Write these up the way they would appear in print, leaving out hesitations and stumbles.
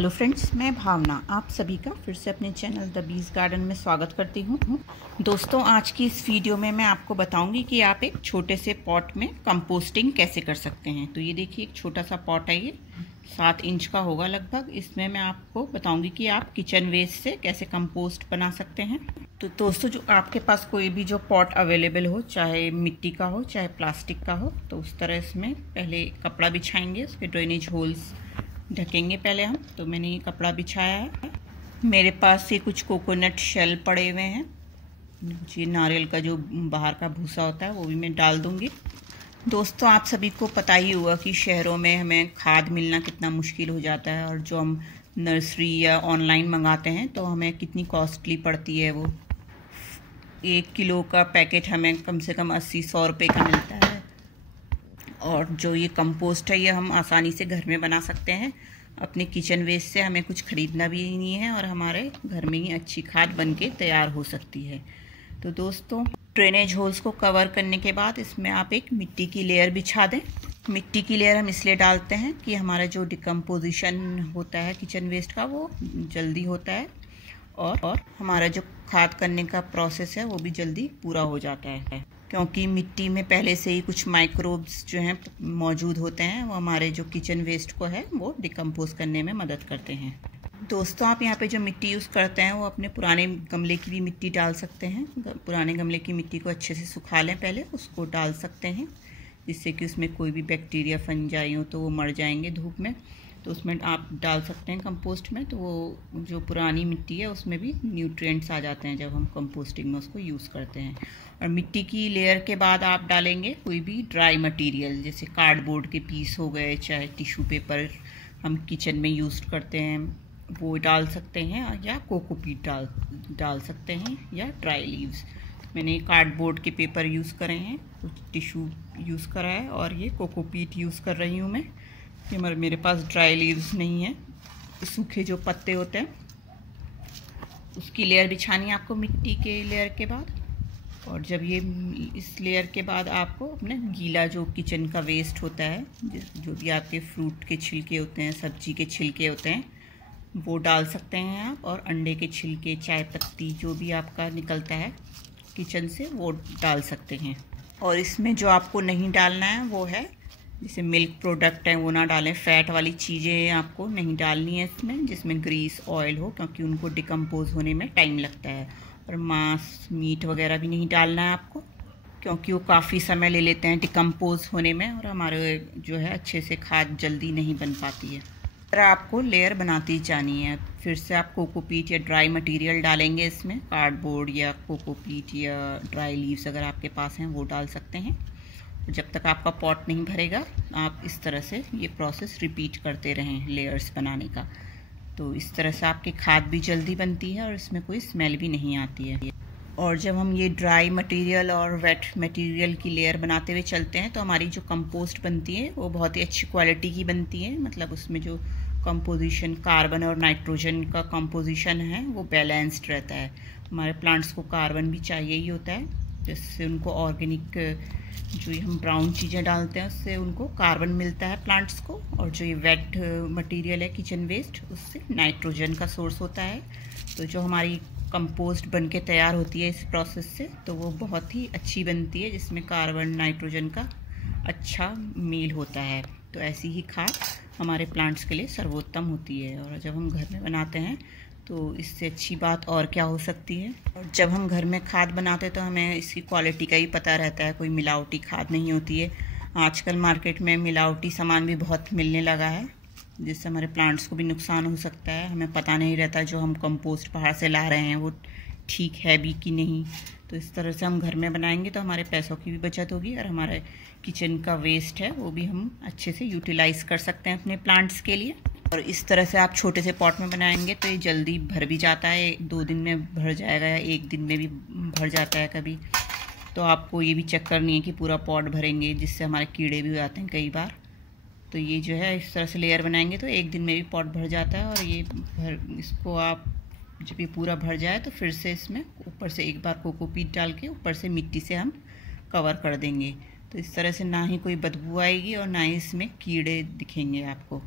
Hello friends, मैं भावना आप सभी का फिर से अपने चैनल द बीज गार्डन में स्वागत करती हूँ। दोस्तों, आज की इस वीडियो में मैं आपको बताऊंगी कि आप एक छोटे से पॉट में कंपोस्टिंग कैसे कर सकते हैं। तो ये देखिए, एक छोटा सा पॉट है, ये 7 इंच का होगा लगभग। इसमें मैं आपको बताऊंगी कि आप किचन वेस्ट से कैसे कंपोस्ट बना सकते हैं। तो दोस्तों, जो आपके पास कोई भी जो पॉट अवेलेबल हो, चाहे मिट्टी का हो चाहे प्लास्टिक का हो, तो उस तरह इसमें पहले कपड़ा बिछाएंगे, उसके ड्रेनेज होल्स ढकेंगे पहले हम। तो मैंने ये कपड़ा बिछाया है। मेरे पास ये कुछ कोकोनट शेल पड़े हुए हैं, ये नारियल का जो बाहर का भूसा होता है वो भी मैं डाल दूंगी। दोस्तों, आप सभी को पता ही होगा कि शहरों में हमें खाद मिलना कितना मुश्किल हो जाता है, और जो हम नर्सरी या ऑनलाइन मंगाते हैं तो हमें कितनी कॉस्टली पड़ती है। वो 1 किलो का पैकेट हमें कम से कम 80-100 रुपये का मिलता है। और जो ये कंपोस्ट है, ये हम आसानी से घर में बना सकते हैं। अपने किचन वेस्ट से हमें कुछ खरीदना भी नहीं है और हमारे घर में ही अच्छी खाद बन के तैयार हो सकती है। तो दोस्तों, ड्रेनेज होल्स को कवर करने के बाद इसमें आप एक मिट्टी की लेयर बिछा दें। मिट्टी की लेयर हम इसलिए डालते हैं कि हमारा जो डिकम्पोजिशन होता है किचन वेस्ट का, वो जल्दी होता है और हमारा जो खाद करने का प्रोसेस है वो भी जल्दी पूरा हो जाता है, क्योंकि मिट्टी में पहले से ही कुछ माइक्रोब्स जो हैं मौजूद होते हैं, वो हमारे जो किचन वेस्ट को है वो डिकम्पोज करने में मदद करते हैं। दोस्तों, आप यहाँ पे जो मिट्टी यूज़ करते हैं वो अपने पुराने गमले की भी मिट्टी डाल सकते हैं। पुराने गमले की मिट्टी को अच्छे से सुखा लें, पहले उसको डाल सकते हैं, जिससे कि उसमें कोई भी बैक्टीरिया फंजाई हो तो वो मर जाएंगे धूप में। तो उसमें आप डाल सकते हैं कंपोस्ट में, तो वो जो पुरानी मिट्टी है उसमें भी न्यूट्रिएंट्स आ जाते हैं जब हम कंपोस्टिंग में उसको यूज़ करते हैं। और मिट्टी की लेयर के बाद आप डालेंगे कोई भी ड्राई मटेरियल, जैसे कार्डबोर्ड के पीस हो गए, चाहे टिश्यू पेपर हम किचन में यूज़ करते हैं वो डाल सकते हैं, या कोकोपीट डाल सकते हैं, या ड्राई लीव्स। मैंने कार्डबोर्ड के पेपर यूज़ करे हैं, कुछ टिश्यू यूज़ करा है, और ये कोकोपीट यूज़ कर रही हूँ मैं। ये मेरे पास ड्राई लीव्स नहीं है, सूखे जो पत्ते होते हैं उसकी लेयर बिछानी है आपको मिट्टी के लेयर के बाद। और जब ये इस लेयर के बाद आपको अपने गीला जो किचन का वेस्ट होता है, जो भी आपके फ्रूट के छिलके होते हैं, सब्जी के छिलके होते हैं, वो डाल सकते हैं आप। और अंडे के छिलके, चाय पत्ती, जो भी आपका निकलता है किचन से, वो डाल सकते हैं। और इसमें जो आपको नहीं डालना है वो है, जैसे मिल्क प्रोडक्ट हैं वो ना डालें, फ़ैट वाली चीज़ें आपको नहीं डालनी है इसमें, जिसमें ग्रीस ऑयल हो, क्योंकि उनको डिकम्पोज होने में टाइम लगता है। और मांस, मीट वगैरह भी नहीं डालना है आपको, क्योंकि वो काफ़ी समय ले लेते हैं डिकम्पोज होने में, और हमारे जो है अच्छे से खाद जल्दी नहीं बन पाती है। अगर आपको लेयर बनाती जानी है, फिर से आप कोकोपीट या ड्राई मटेरियल डालेंगे इसमें, कार्डबोर्ड या कोकोपीट या ड्राई लीव्स अगर आपके पास हैं वो डाल सकते हैं। जब तक आपका पॉट नहीं भरेगा, आप इस तरह से ये प्रोसेस रिपीट करते रहें लेयर्स बनाने का। तो इस तरह से आपकी खाद भी जल्दी बनती है और इसमें कोई स्मेल भी नहीं आती है। और जब हम ये ड्राई मटेरियल और वेट मटेरियल की लेयर बनाते हुए चलते हैं, तो हमारी जो कंपोस्ट बनती है वो बहुत ही अच्छी क्वालिटी की बनती है। मतलब उसमें जो कंपोजिशन, कार्बन और नाइट्रोजन का कंपोजिशन है वो बैलेंस्ड रहता है। हमारे प्लांट्स को कार्बन भी चाहिए ही होता है, जिससे उनको ऑर्गेनिक जो ये हम ब्राउन चीज़ें डालते हैं उससे उनको कार्बन मिलता है प्लांट्स को। और जो ये वेट मटेरियल है किचन वेस्ट, उससे नाइट्रोजन का सोर्स होता है। तो जो हमारी कंपोस्ट बन के तैयार होती है इस प्रोसेस से, तो वो बहुत ही अच्छी बनती है, जिसमें कार्बन नाइट्रोजन का अच्छा मेल होता है। तो ऐसी ही खाद हमारे प्लांट्स के लिए सर्वोत्तम होती है। और जब हम घर में बनाते हैं तो इससे अच्छी बात और क्या हो सकती है। और जब हम घर में खाद बनाते हैं तो हमें इसकी क्वालिटी का ही पता रहता है, कोई मिलावटी खाद नहीं होती है। आजकल मार्केट में मिलावटी सामान भी बहुत मिलने लगा है, जिससे हमारे प्लांट्स को भी नुकसान हो सकता है। हमें पता नहीं रहता जो हम कंपोस्ट बाहर से ला रहे हैं वो ठीक है भी कि नहीं। तो इस तरह से हम घर में बनाएंगे तो हमारे पैसों की भी बचत होगी, और हमारे किचन का वेस्ट है वो भी हम अच्छे से यूटिलाइज़ कर सकते हैं अपने प्लांट्स के लिए। और इस तरह से आप छोटे से पॉट में बनाएंगे तो ये जल्दी भर भी जाता है, 2 दिन में भर जाएगा, या 1 दिन में भी भर जाता है कभी। तो आपको ये भी चेक करनी है कि पूरा पॉट भरेंगे, जिससे हमारे कीड़े भी हो जाते हैं कई बार। तो ये जो है इस तरह से लेयर बनाएंगे तो 1 दिन में भी पॉट भर जाता है। और ये इसको आप जब ये पूरा भर जाए तो फिर से इसमें ऊपर से एक बार कोकोपीट डाल के ऊपर से मिट्टी से हम कवर कर देंगे। तो इस तरह से ना ही कोई बदबू आएगी और ना ही इसमें कीड़े दिखेंगे आपको।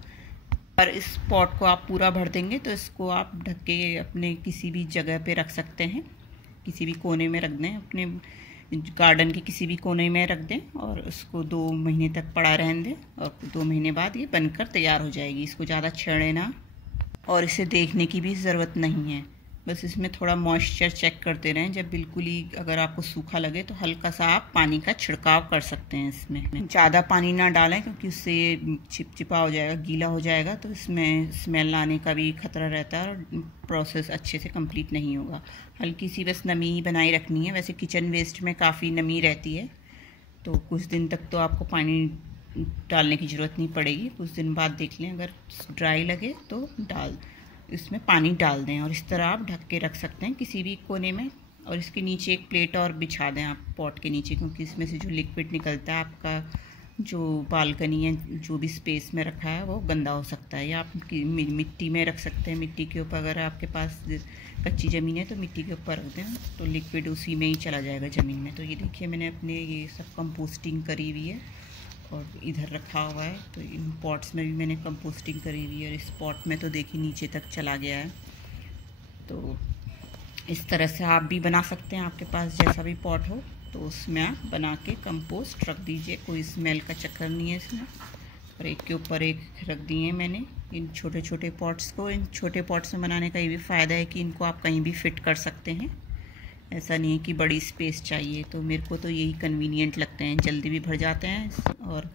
और इस पॉट को आप पूरा भर देंगे तो इसको आप ढक के अपने किसी भी जगह पे रख सकते हैं, किसी भी कोने में रख दें, अपने गार्डन के किसी भी कोने में रख दें और उसको 2 महीने तक पड़ा रहने दें और 2 महीने बाद ये बनकर तैयार हो जाएगी। इसको ज़्यादा छेड़े ना और इसे देखने की भी ज़रूरत नहीं है, बस इसमें थोड़ा मॉइस्चर चेक करते रहें। जब बिल्कुल ही अगर आपको सूखा लगे तो हल्का सा आप पानी का छिड़काव कर सकते हैं। इसमें ज़्यादा पानी ना डालें क्योंकि उससे चिपचिपा हो जाएगा, गीला हो जाएगा, तो इसमें स्मेल आने का भी खतरा रहता है और प्रोसेस अच्छे से कंप्लीट नहीं होगा। हल्की सी बस नमी ही बनाए रखनी है। वैसे किचन वेस्ट में काफ़ी नमी रहती है, तो कुछ दिन तक तो आपको पानी डालने की ज़रूरत नहीं पड़ेगी। कुछ दिन बाद देख लें, अगर ड्राई लगे तो इसमें पानी डाल दें और इस तरह आप ढक के रख सकते हैं किसी भी कोने में। और इसके नीचे एक प्लेट और बिछा दें आप पॉट के नीचे, क्योंकि इसमें से जो लिक्विड निकलता है आपका जो बालकनी है, जो भी स्पेस में रखा है, वो गंदा हो सकता है। या आप मिट्टी में रख सकते हैं, मिट्टी के ऊपर अगर आपके पास कच्ची ज़मीन है तो मिट्टी के ऊपर रख दें तो लिक्विड उसी में ही चला जाएगा ज़मीन में। तो ये देखिए मैंने अपने ये सब कंपोस्टिंग करी हुई है और इधर रखा हुआ है। तो इन पॉट्स में भी मैंने कंपोस्टिंग करी हुई है और इस पॉट में तो देखिए नीचे तक चला गया है। तो इस तरह से आप भी बना सकते हैं, आपके पास जैसा भी पॉट हो तो उसमें आप बना के कंपोस्ट रख दीजिए, कोई स्मेल का चक्कर नहीं है इसमें। और एक के ऊपर एक रख दिए मैंने इन छोटे छोटे पॉट्स को। इन छोटे पॉट्स में बनाने का ये भी फ़ायदा है कि इनको आप कहीं भी फिट कर सकते हैं, ऐसा नहीं है कि बड़ी स्पेस चाहिए। तो मेरे को तो यही कन्वीनियंट लगते हैं, जल्दी भी भर जाते हैं और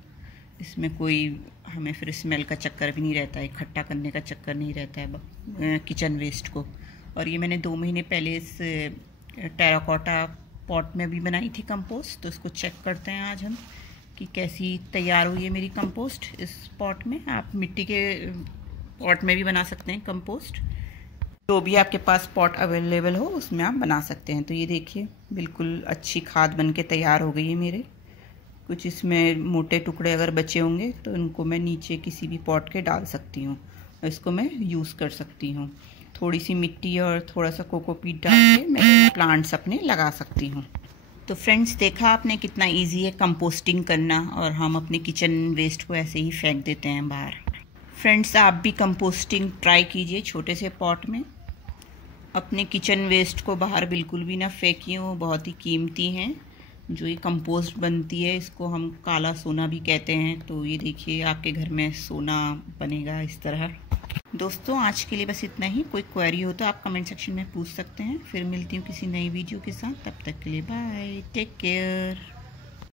इसमें कोई हमें फिर स्मेल का चक्कर भी नहीं रहता है, इकट्ठा करने का चक्कर नहीं रहता है किचन वेस्ट को। और ये मैंने 2 महीने पहले इस टेराकोटा पॉट में भी बनाई थी कंपोस्ट, तो इसको चेक करते हैं आज हम कि कैसी तैयार हुई है मेरी कंपोस्ट इस पॉट में। आप मिट्टी के पॉट में भी बना सकते हैं कंपोस्ट, जो भी आपके पास पॉट अवेलेबल हो उसमें आप बना सकते हैं। तो ये देखिए बिल्कुल अच्छी खाद बन के तैयार हो गई है मेरे। कुछ इसमें मोटे टुकड़े अगर बचे होंगे तो इनको मैं नीचे किसी भी पॉट के डाल सकती हूँ, इसको मैं यूज़ कर सकती हूँ। थोड़ी सी मिट्टी और थोड़ा सा कोकोपीट डाल के मैं प्लांट्स अपने लगा सकती हूँ। तो फ्रेंड्स, देखा आपने कितना इजी है कंपोस्टिंग करना, और हम अपने किचन वेस्ट को ऐसे ही फेंक देते हैं बाहर। फ्रेंड्स, आप भी कंपोस्टिंग ट्राई कीजिए छोटे से पॉट में। अपने किचन वेस्ट को बाहर बिल्कुल भी ना फेंकिए, वो बहुत ही कीमती हैं। जो ये कंपोस्ट बनती है इसको हम काला सोना भी कहते हैं। तो ये देखिए आपके घर में सोना बनेगा इस तरह। दोस्तों, आज के लिए बस इतना ही। कोई क्वेरी हो तो आप कमेंट सेक्शन में पूछ सकते हैं। फिर मिलती हूँ किसी नई वीडियो के साथ, तब तक के लिए बाय, टेक केयर।